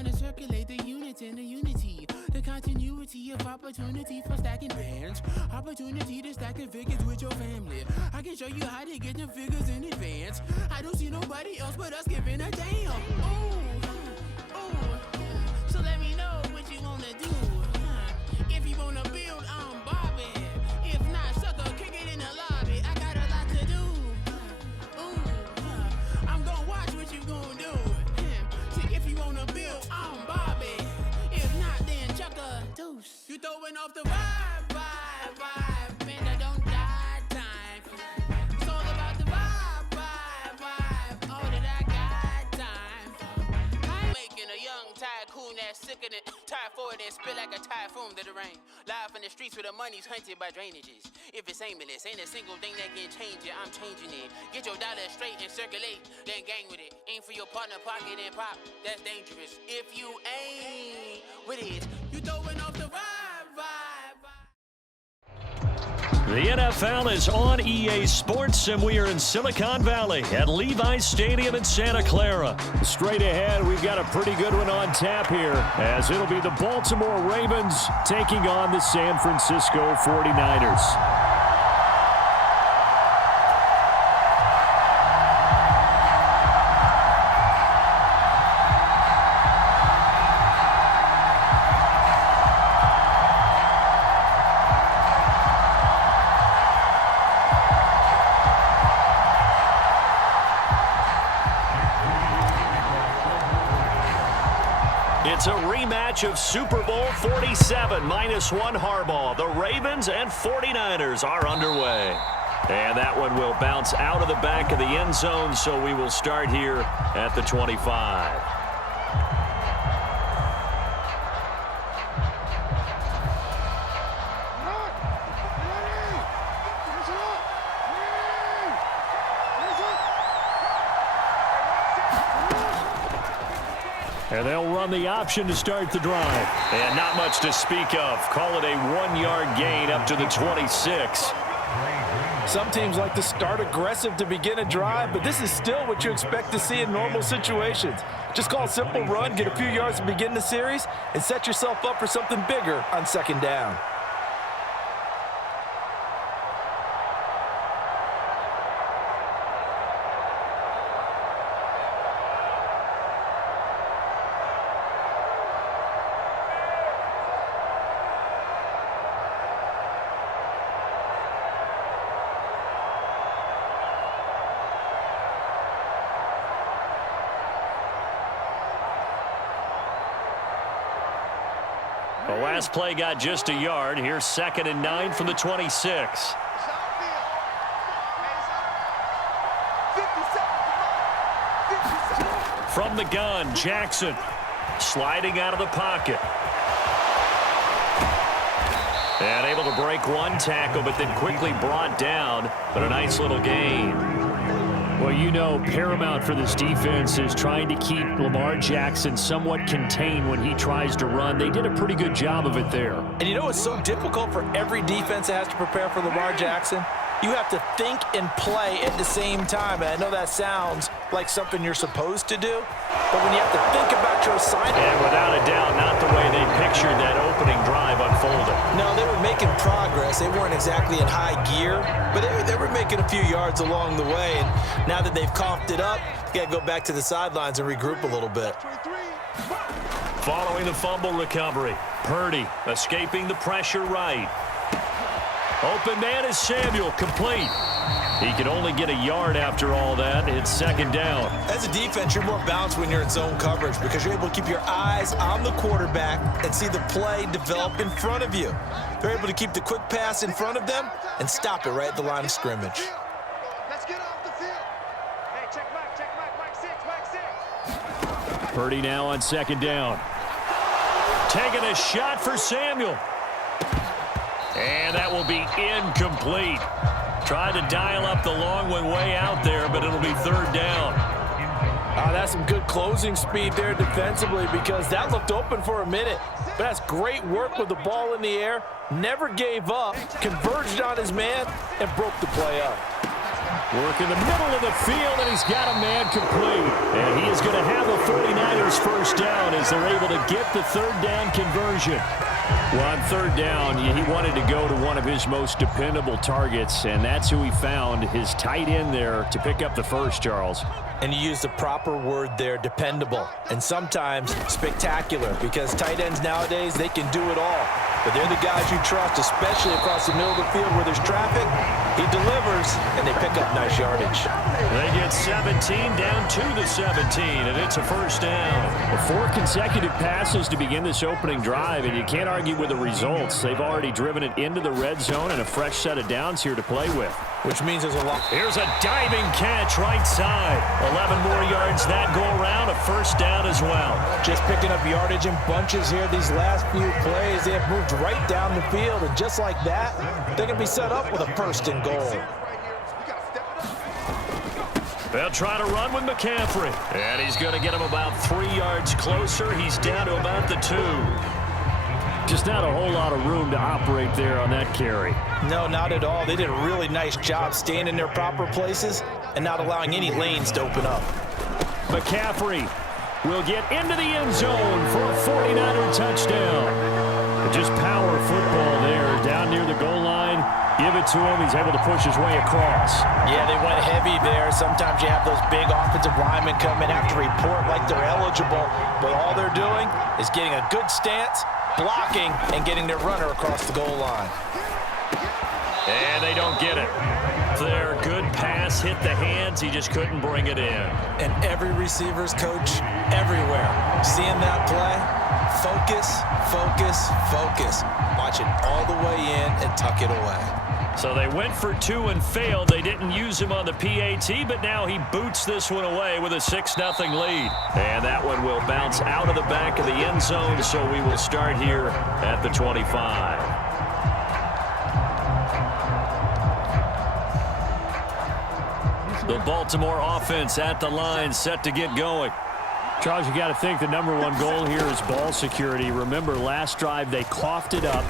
wanna circulate the units and the unity, the continuity of opportunity for stacking bands, opportunity to stack the figures with your family. I can show you how to get the figures in advance. I don't see nobody else but us giving a damn. Ooh, so let me know what you wanna do. If you wanna build, I'm Bobby. If not, sucker, kick it in the lobby. I got a lot to do. I'm gonna watch what you gonna do. See, if you wanna build, I'm Bobby. If not, then chuck a deuce. You throwing off the vibe, man, I don't die time. It's all about the vibe, all that I got time. I'm making a young tycoon that's sick of it. Tire forward and spit like a typhoon to the rain. Live in the streets where the money's hunted by drainages. If it's aimless, ain't a single thing that can change it. I'm changing it. Get your dollar straight and circulate, then gang with it. Aim for your partner pocket and pop. That's dangerous. If you ain't with it, you throwing off the vibe. The NFL is on EA Sports, and we are in Silicon Valley at Levi's Stadium in Santa Clara. Straight ahead, we've got a pretty good one on tap here, as it'll be the Baltimore Ravens taking on the San Francisco 49ers. It's a rematch of Super Bowl 47, -1 Harbaugh. The Ravens and 49ers are underway. And that one will bounce out of the back of the end zone, so we will start here at the 25. And they'll run the option to start the drive. And not much to speak of. Call it a 1-yard gain up to the 26. Some teams like to start aggressive to begin a drive, but this is still what you expect to see in normal situations. Just call a simple run, get a few yards to begin the series, and set yourself up for something bigger on second down. The last play got just a yard. Here's 2nd and 9 from the 26. From the gun, Jackson sliding out of the pocket. And able to break one tackle, but then quickly brought down. But a nice little gain. Well, you know, paramount for this defense is trying to keep Lamar Jackson somewhat contained when he tries to run. They did a pretty good job of it there. And you know it's so difficult for every defense that has to prepare for Lamar Jackson? You have to think and play at the same time. And I know that sounds like something you're supposed to do, but when you have to think about your assignment. And without a doubt, not the way they pictured that opening drive unfolding. No, they were making progress. They weren't exactly in high gear, but they were making a few yards along the way. And now that they've coughed it up, you got to go back to the sidelines and regroup a little bit. Following the fumble recovery, Purdy escaping the pressure right. Open man is Samuel, complete. He can only get a yard after all that. It's second down. As a defense, you're more balanced when you're in zone coverage because you're able to keep your eyes on the quarterback and see the play develop in front of you. They're able to keep the quick pass in front of them and stop it right at the line of scrimmage. Let's get off the field. Hey, check Mike 6. Purdy now on second down. Taking a shot for Samuel. And that will be incomplete. Trying to dial up the long one way out there, but it'll be third down. That's some good closing speed there defensively because that looked open for a minute. But that's great work with the ball in the air. Never gave up, converged on his man, and broke the play up. Work in the middle of the field, and he's got a man complete. And he is going to have a 49ers first down as they're able to get the third down conversion. Well, on third down, he wanted to go to one of his most dependable targets, and that's who he found, his tight end there, to pick up the first, Charles. And you use the proper word there, dependable, and sometimes spectacular, because tight ends nowadays, they can do it all. But they're the guys you trust, especially across the middle of the field where there's traffic. He delivers, and they pick up nice yardage. They get 17 down to the 17, and it's a first down. 4 consecutive passes to begin this opening drive, and you can't argue with the results. They've already driven it into the red zone and a fresh set of downs here to play with. Which means there's a lot. Here's a diving catch right side. 11 more yards that go around, a first down as well. Just picking up yardage in bunches here these last few plays. They have moved right down the field, and just like that, they're going to be set up with a first and goal. They'll try to run with McCaffrey. And he's going to get him about 3 yards closer. He's down to about the 2. Just not a whole lot of room to operate there on that carry. No, not at all. They did a really nice job staying in their proper places and not allowing any lanes to open up. McCaffrey will get into the end zone for a 49er touchdown. Just power football there down near the goal line. Give it to him. He's able to push his way across. Yeah, they went heavy there. Sometimes you have those big offensive linemen come in after report like they're eligible, but all they're doing is getting a good stance, blocking, and getting their runner across the goal line. And they don't get it. Their good pass hit the hands. He just couldn't bring it in. And every receiver's coach everywhere. Seeing that play, focus, focus, focus. Watch it all the way in and tuck it away. So they went for 2 and failed. They didn't use him on the PAT, but now he boots this one away with a 6-0 lead. And that one will bounce out of the back of the end zone, so we will start here at the 25. The Baltimore offense at the line, set to get going. Charles, you got to think the #1 goal here is ball security. Remember, last drive they coughed it up,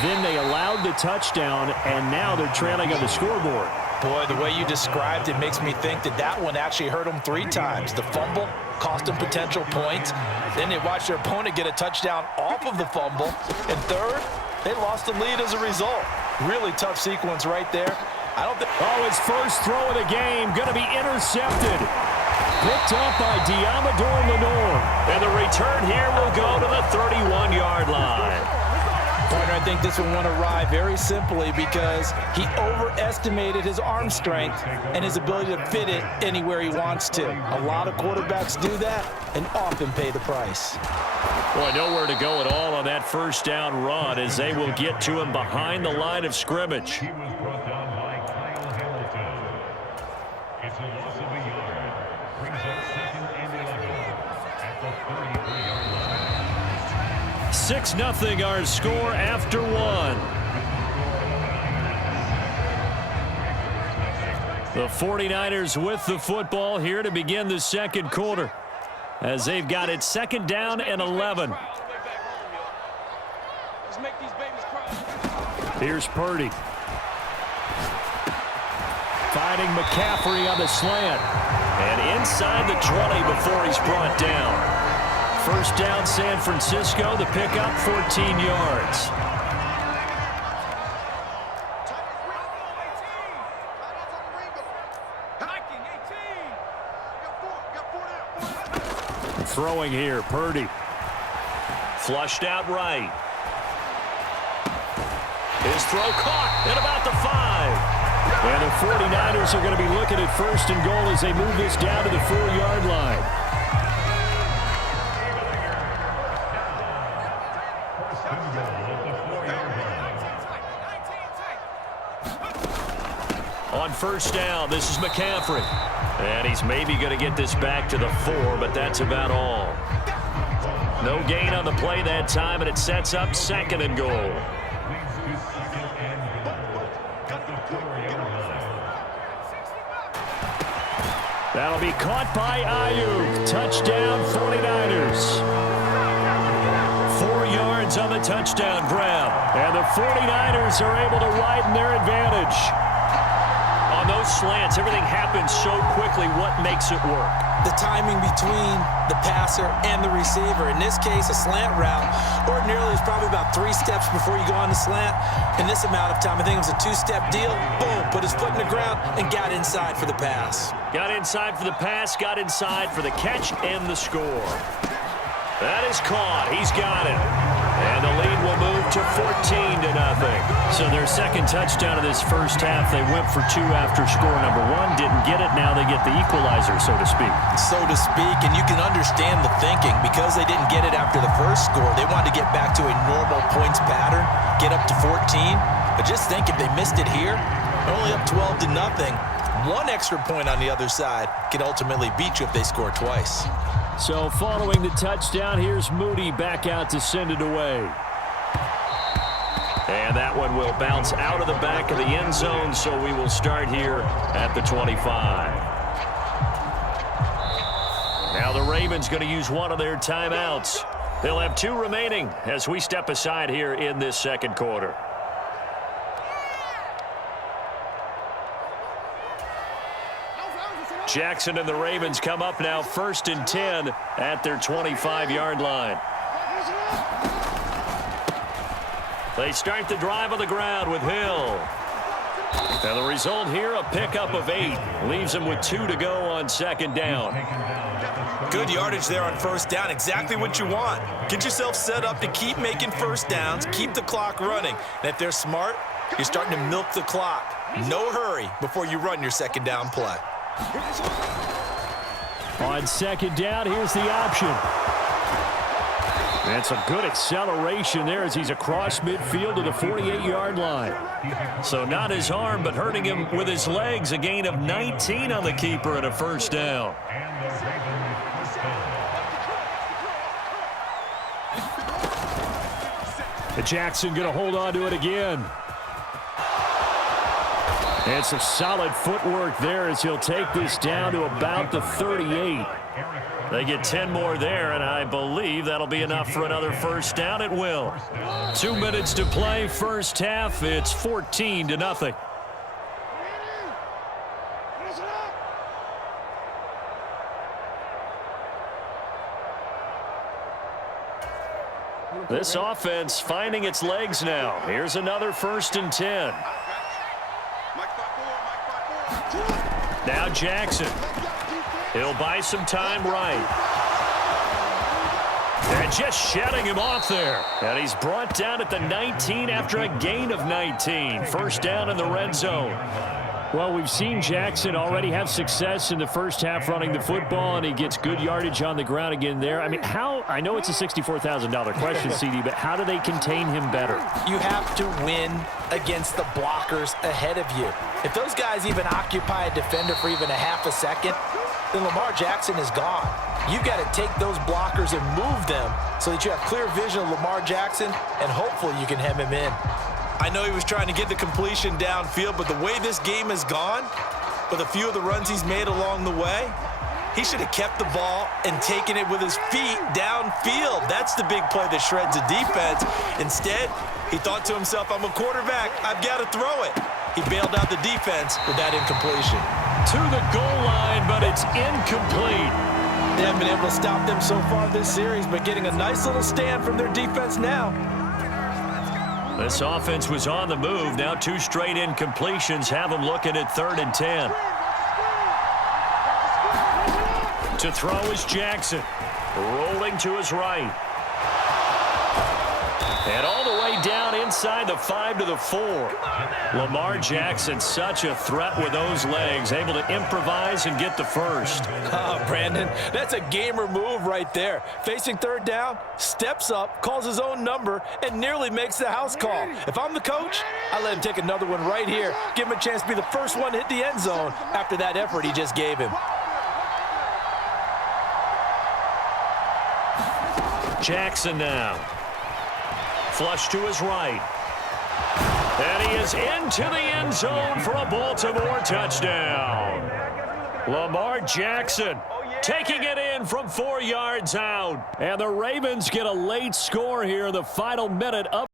then they allowed the touchdown, and now they're trailing on the scoreboard. Boy, the way you described it makes me think that that one actually hurt them 3 times. The fumble cost them potential points. Then they watched their opponent get a touchdown off of the fumble. And third, they lost the lead as a result. Really tough sequence right there. I don't think. Oh, his first throw of the game going to be intercepted. Picked up by Diamador Lenore. And the return here will go to the 31-yard line. Partner, I think this one won't arrive very simply because he overestimated his arm strength and his ability to fit it anywhere he wants to. A lot of quarterbacks do that and often pay the price. Boy, nowhere to go at all on that first down run as they will get to him behind the line of scrimmage. 6-0 our score after 1. The 49ers with the football here to begin the second quarter as they've got it 2nd down and 11. Here's Purdy. Finding McCaffrey on the slant. And inside the 20 before he's brought down. First down, San Francisco. The pickup, 14 yards. Throwing here, Purdy. Flushed out right. His throw caught at about the 5. And the 49ers are going to be looking at 1st and goal as they move this down to the 4-yard line. On first down, this is McCaffrey. And he's maybe going to get this back to the 4, but that's about all. No gain on the play that time, and it sets up 2nd and goal. That'll be caught by Ayuk. Touchdown, 49ers. 4 yards on the touchdown grab. And the 49ers are able to widen their advantage. On those slants, everything happens so quickly. What makes it work? The timing between the passer and the receiver. In this case, a slant route ordinarily is probably about 3 steps before you go on the slant. In this amount of time, I think it was a 2-step deal. Boom, put his foot in the ground and got inside for the pass. Got inside for the pass, got inside for the catch and the score. That is caught. He's got it. And the lead will move to 14-0. So their second touchdown of this first half, they went for 2 after score number 1. Didn't get it. Now they get the equalizer, so to speak. So to speak, and you can understand the thinking. Because they didn't get it after the first score, they wanted to get back to a normal points pattern, get up to 14. But just think, if they missed it here, they're only up 12-0. 1 extra point on the other side can ultimately beat you if they score twice. So following the touchdown, here's Moody back out to send it away. And that one will bounce out of the back of the end zone, so we will start here at the 25. Now the Ravens going to use one of their timeouts. They'll have 2 remaining as we step aside here in this second quarter. Jackson and the Ravens come up now 1st and 10 at their 25-yard line. They start the drive on the ground with Hill. And the result here, a pickup of 8. Leaves them with 2 to go on 2nd down. Good yardage there on 1st down. Exactly what you want. Get yourself set up to keep making 1st downs, keep the clock running. And if they're smart, you're starting to milk the clock. No hurry before you run your 2nd down play. On 2nd down, here's the option. And some good acceleration there as he's across midfield to the 48-yard line. So not his arm, but hurting him with his legs. A gain of 19 on the keeper and a 1st down. Jackson going to hold on to it again. And some solid footwork there as he'll take this down to about the 38. They get 10 more there, and I believe that'll be enough for another 1st down. It will. 2 minutes to play, first half. It's 14-0. This offense finding its legs now. Here's another 1st and 10. Now Jackson. He'll buy some time right. And just shutting him off there. And he's brought down at the 19 after a gain of 19. 1st down in the red zone. Well, we've seen Jackson already have success in the first half running the football, and he gets good yardage on the ground again there. I mean, I know it's a $64,000 question, CD, but how do they contain him better? You have to win against the blockers ahead of you. If those guys even occupy a defender for even a half a second, then Lamar Jackson is gone. You've got to take those blockers and move them so that you have clear vision of Lamar Jackson, and hopefully you can hem him in. I know he was trying to get the completion downfield, but the way this game has gone, with a few of the runs he's made along the way, he should have kept the ball and taken it with his feet downfield. That's the big play that shreds a defense. Instead, he thought to himself, I'm a quarterback, I've got to throw it. He bailed out the defense with that incompletion. To the goal line, but it's incomplete. They haven't been able to stop them so far this series, but getting a nice little stand from their defense now. This offense was on the move. Now 2 straight incompletions have them looking at 3rd and 10. To throw is Jackson. Rolling to his right. And all the way down inside the 5 to the 4. Lamar Jackson, such a threat with those legs, able to improvise and get the 1st. Oh, Brandon, that's a gamer move right there. Facing 3rd down, steps up, calls his own number, and nearly makes the house call. If I'm the coach, I let him take another one right here. Give him a chance to be the first one to hit the end zone after that effort he just gave him. Jackson now. Flush to his right. And he is into the end zone for a Baltimore touchdown. Lamar Jackson taking it in from 4 yards out. And the Ravens get a late score here in the final minute of